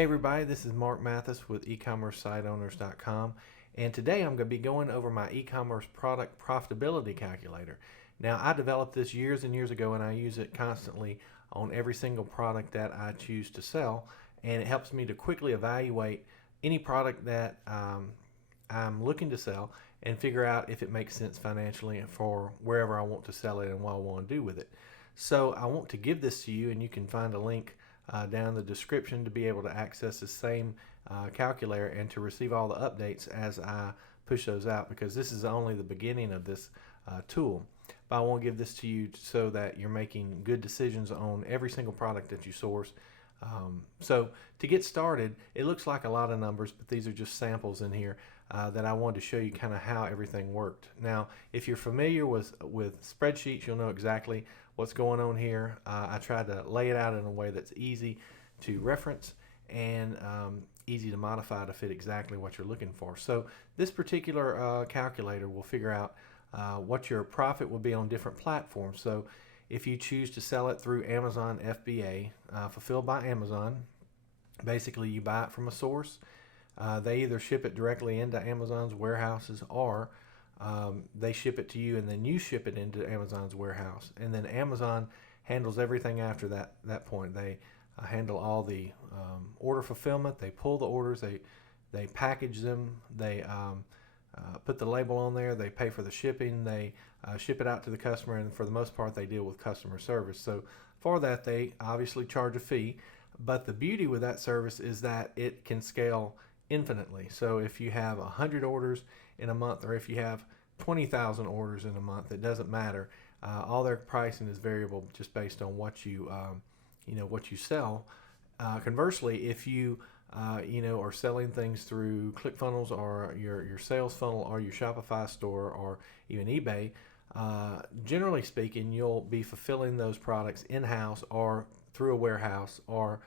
Hey everybody, this is Mark Mathis with eCommerce and today I'm going to be going over my e-commerce product profitability calculator. Now I developed this years and years ago and I use it constantly on every single product that I choose to sell, and it helps me to quickly evaluate any product that I'm looking to sell and figure out if it makes sense financially for wherever I want to sell it and what I want to do with it. So I want to give this to you, and you can find a link down in the description to be able to access the same calculator and to receive all the updates as I push those out, because this is only the beginning of this tool. But I want to give this to you so that you're making good decisions on every single product that you source. So to get started, it looks like a lot of numbers, but these are just samples in here that I wanted to show you kind of how everything worked. Now, if you're familiar with spreadsheets, you'll know exactly what's going on here. I tried to lay it out in a way that's easy to reference and easy to modify to fit exactly what you're looking for. So this particular calculator will figure out what your profit will be on different platforms. So if you choose to sell it through Amazon FBA, fulfilled by Amazon, basically you buy it from a source. They either ship it directly into Amazon's warehouses, or they ship it to you and then you ship it into Amazon's warehouse. And then Amazon handles everything after that point. They handle all the order fulfillment. They pull the orders. They package them. They put the label on there. They pay for the shipping. They ship it out to the customer, and for the most part they deal with customer service. So for that they obviously charge a fee, but the beauty with that service is that it can scale infinitely. So if you have 100 orders in a month, or if you have 20,000 orders in a month, it doesn't matter. All their pricing is variable just based on what you what you sell. Conversely, if you are selling things through Clickfunnels or your sales funnel or your Shopify store or even eBay, generally speaking, you'll be fulfilling those products in-house or through a warehouse, or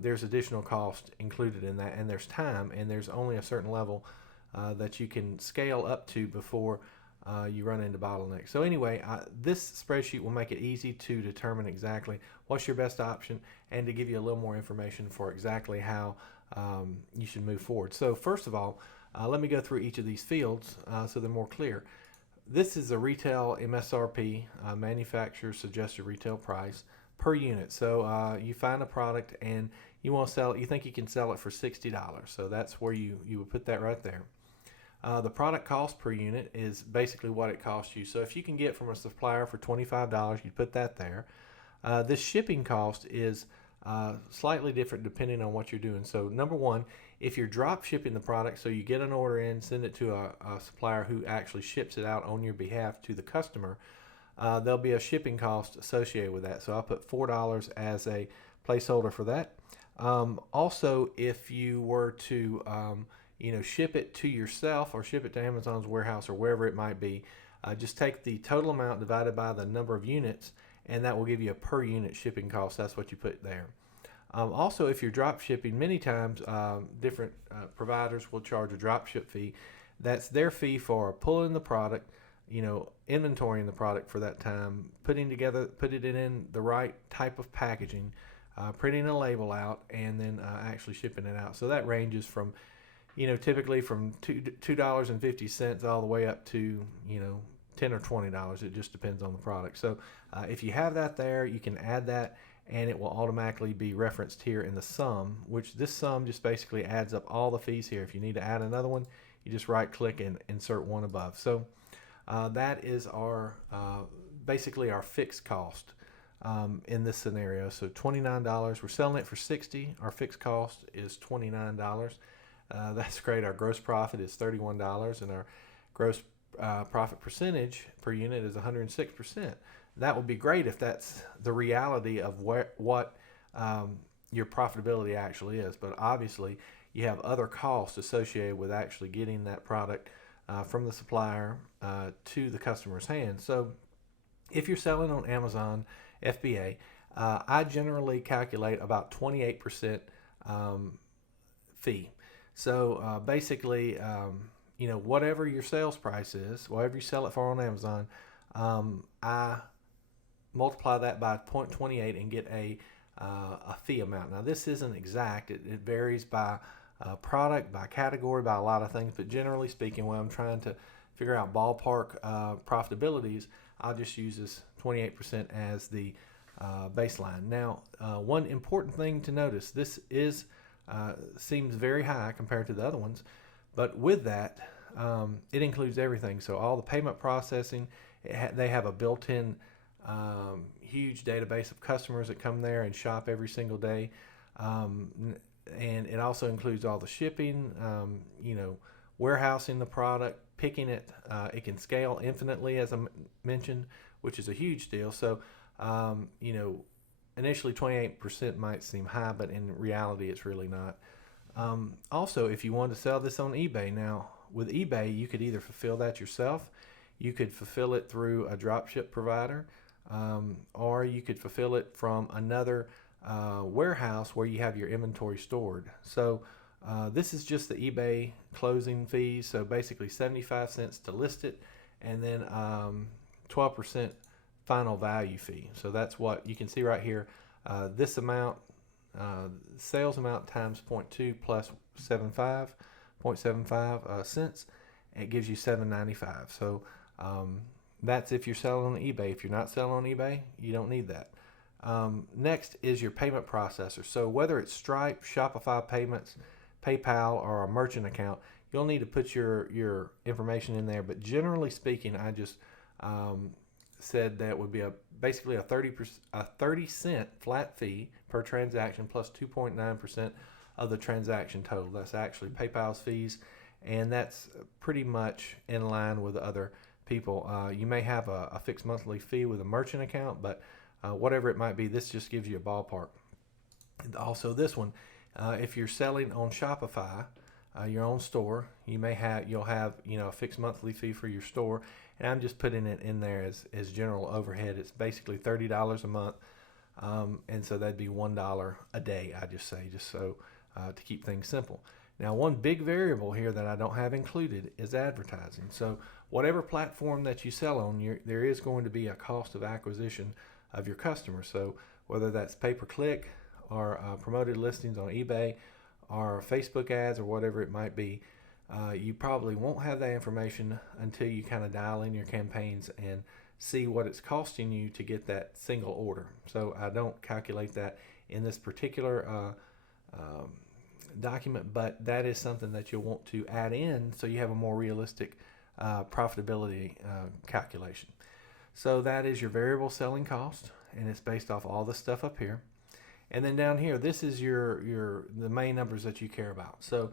there's additional cost included in that, and there's time, and there's only a certain level that you can scale up to before you run into bottlenecks. So anyway, this spreadsheet will make it easy to determine exactly what's your best option and to give you a little more information for exactly how you should move forward. So first of all, let me go through each of these fields so they're more clear. This is a retail MSRP, manufacturer suggested retail price per unit. So you find a product and you want to sell it, you think you can sell it for $60. So that's where you would put that right there. The product cost per unit is basically what it costs you. So if you can get from a supplier for $25, you put that there. This shipping cost is slightly different depending on what you're doing. So number one, if you're drop shipping the product, so you get an order in, send it to a supplier who actually ships it out on your behalf to the customer, there'll be a shipping cost associated with that. So I'll put $4 as a placeholder for that. Also, if you were to ship it to yourself or ship it to Amazon's warehouse or wherever it might be, just take the total amount divided by the number of units, and that will give you a per unit shipping cost. That's what you put there. Also, if you're drop shipping, many times different providers will charge a drop ship fee. That's their fee for pulling the product, inventorying the product for that time, putting it in the right type of packaging, printing a label out, and then actually shipping it out. So that ranges from typically from $2.50 all the way up to $10 or $20. It just depends on the product. So if you have that there, you can add that, and it will automatically be referenced here in the sum, which this sum just basically adds up all the fees here. If you need to add another one, you just right click and insert one above. So that is our basically our fixed cost in this scenario. So $29, we're selling it for $60. Our fixed cost is $29. That's great. Our gross profit is $31, and our gross profit percentage per unit is 106%. That would be great if that's the reality of what your profitability actually is. But obviously, you have other costs associated with actually getting that product from the supplier to the customer's hand. So if you're selling on Amazon FBA, I generally calculate about 28% fee. So basically, whatever your sales price is, whatever you sell it for on Amazon, I multiply that by 0.28 and get a a fee amount. Now this isn't exact. It varies by product, by category, by a lot of things. But generally speaking, when I'm trying to figure out ballpark profitabilities, I'll just use this 28% as the baseline. Now, one important thing to notice, this is seems very high compared to the other ones, but with that, it includes everything. So all the payment processing, they have a built-in huge database of customers that come there and shop every single day. And it also includes all the shipping, warehousing the product, picking it. It can scale infinitely, as I mentioned, which is a huge deal. So, initially 28% might seem high, but in reality, it's really not. Also, if you want to sell this on eBay, now with eBay, you could either fulfill that yourself, you could fulfill it through a dropship provider, or you could fulfill it from another warehouse where you have your inventory stored. So this is just the eBay closing fees. So basically 75 cents to list it, and then 12% final value fee. So that's what you can see right here. This amount, sales amount times 0.2 plus 0.75 cents, it gives you $7.95. So that's if you're selling on eBay. If you're not selling on eBay, you don't need that. Next is your payment processor. So whether it's Stripe, Shopify payments, PayPal, or a merchant account, you'll need to put your information in there. But generally speaking, I just said that would be basically a 30-cent flat fee per transaction plus 2.9% of the transaction total. That's actually PayPal's fees, and that's pretty much in line with other people. You may have a fixed monthly fee with a merchant account, but whatever it might be, this just gives you a ballpark. And also this one, if you're selling on Shopify, your own store, you'll have a fixed monthly fee for your store, and I'm just putting it in there as general overhead. It's basically $30 a month, and so that'd be $1 a day. I just say just so to keep things simple. Now, one big variable here that I don't have included is advertising. So whatever platform that you sell on, there is going to be a cost of acquisition of your customers. So whether that's pay-per-click or promoted listings on eBay or Facebook ads or whatever it might be, you probably won't have that information until you kind of dial in your campaigns and see what it's costing you to get that single order. So I don't calculate that in this particular document, but that is something that you'll want to add in so you have a more realistic profitability calculation. So that is your variable selling cost, and it's based off all the stuff up here. And then down here, this is the main numbers that you care about. So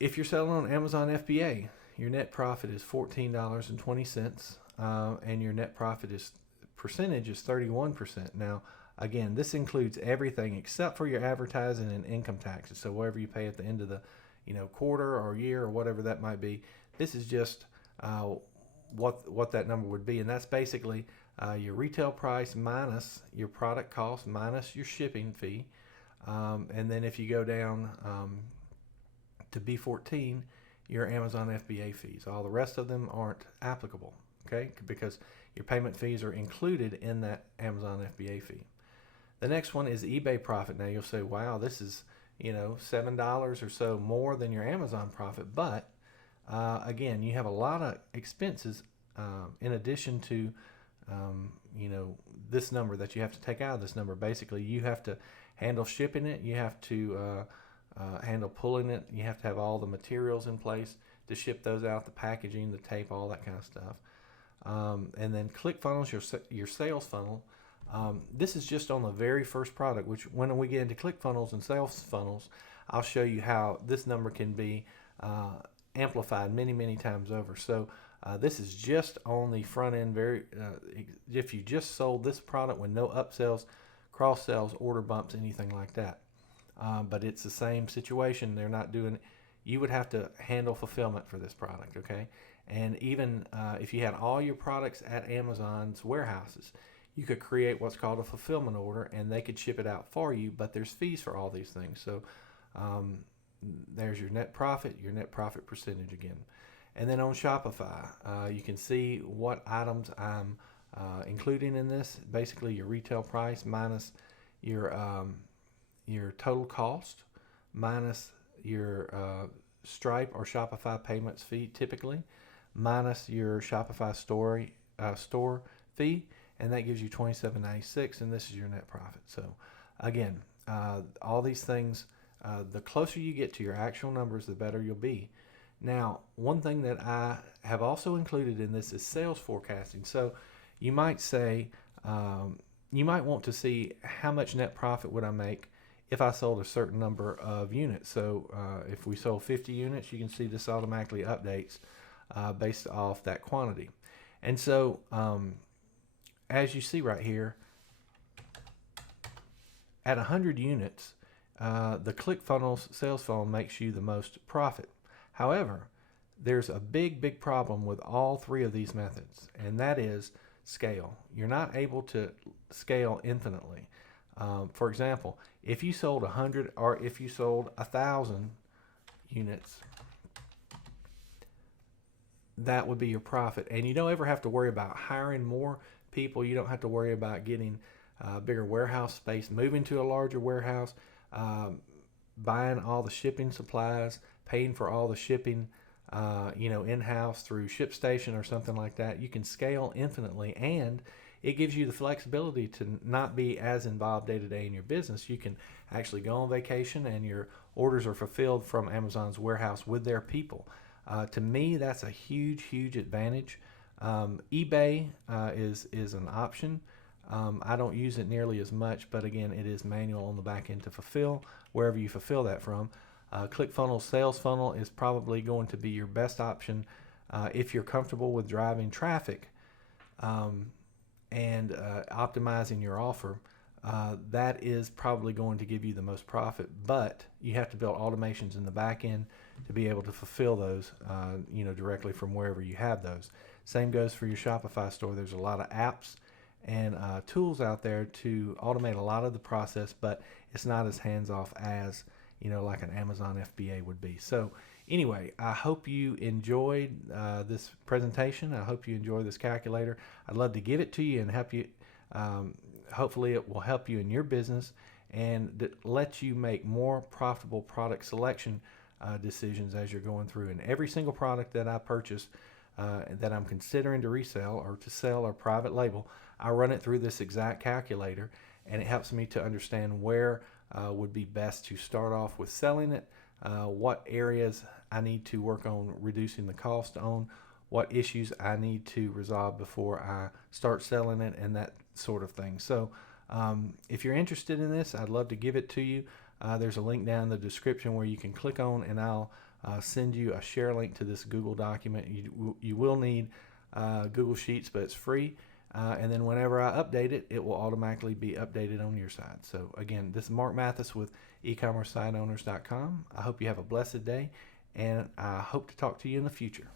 if you're selling on Amazon FBA, your net profit is $14.20, and your net profit percentage is 31%. Now, again, this includes everything except for your advertising and income taxes. So whatever you pay at the end of the quarter or year or whatever that might be, this is just what that number would be, and that's basically your retail price minus your product cost minus your shipping fee, and then if you go down to B14, your Amazon FBA fees. All the rest of them aren't applicable, okay, because your payment fees are included in that Amazon FBA fee. The next one is eBay profit. Now you'll say, wow, this is $7 or so more than your Amazon profit, but again, you have a lot of expenses in addition to this number that you have to take out of this number. Basically, you have to handle shipping it, you have to handle pulling it, you have to have all the materials in place to ship those out, the packaging, the tape, all that kind of stuff. And then Clickfunnels, your sales funnel. This is just on the very first product, which when we get into Clickfunnels and sales funnels, I'll show you how this number can be amplified many times over. So this is just on the front end. If you just sold this product with no upsells, cross sells, order bumps, anything like that, but it's the same situation. They're not doing. You would have to handle fulfillment for this product, okay? And even if you had all your products at Amazon's warehouses, you could create what's called a fulfillment order, and they could ship it out for you. But there's fees for all these things. So there's your net profit percentage again. And then on Shopify, you can see what items I'm including in this. Basically, your retail price minus your total cost minus your Stripe or Shopify payments fee typically, minus your Shopify store fee, and that gives you $27.96, and this is your net profit. So again, all these things, the closer you get to your actual numbers, the better you'll be. Now, one thing that I have also included in this is sales forecasting. So you might say, you might want to see how much net profit would I make if I sold a certain number of units. So if we sold 50 units, you can see this automatically updates based off that quantity. And so as you see right here, at 100 units, the Clickfunnels sales funnel makes you the most profit. However, there's a big problem with all three of these methods, and that is scale. You're not able to scale infinitely. For example, if you sold 100 or if you sold 1,000 units, that would be your profit. And you don't ever have to worry about hiring more people. You don't have to worry about getting bigger warehouse space, moving to a larger warehouse, buying all the shipping supplies, paying for all the shipping, in-house through ShipStation or something like that. You can scale infinitely, and it gives you the flexibility to not be as involved day to day in your business. You can actually go on vacation and your orders are fulfilled from Amazon's warehouse with their people. To me, that's a huge advantage. eBay is an option. I don't use it nearly as much, but again, it is manual on the back end to fulfill wherever you fulfill that from. Clickfunnels sales funnel is probably going to be your best option if you're comfortable with driving traffic and optimizing your offer. That is probably going to give you the most profit, but you have to build automations in the back end to be able to fulfill those directly from wherever you have those. Same goes for your Shopify store. There's a lot of apps and tools out there to automate a lot of the process, but it's not as hands-off as like an Amazon FBA would be. So anyway, I hope you enjoyed this presentation. I hope you enjoy this calculator. I'd love to give it to you and help you. Hopefully it will help you in your business and let you make more profitable product selection decisions as you're going through. And every single product that I purchase that I'm considering to resell or to sell or private label, I run it through this exact calculator, and it helps me to understand where would be best to start off with selling it, what areas I need to work on reducing the cost on, what issues I need to resolve before I start selling it, and that sort of thing. So if you're interested in this, I'd love to give it to you. There's a link down in the description where you can click on, and I'll send you a share link to this Google document. You will need Google Sheets, but it's free. And then whenever I update it, it will automatically be updated on your side. So again, this is Mark Mathis with eCommerceSiteOwners.com. I hope you have a blessed day, and I hope to talk to you in the future.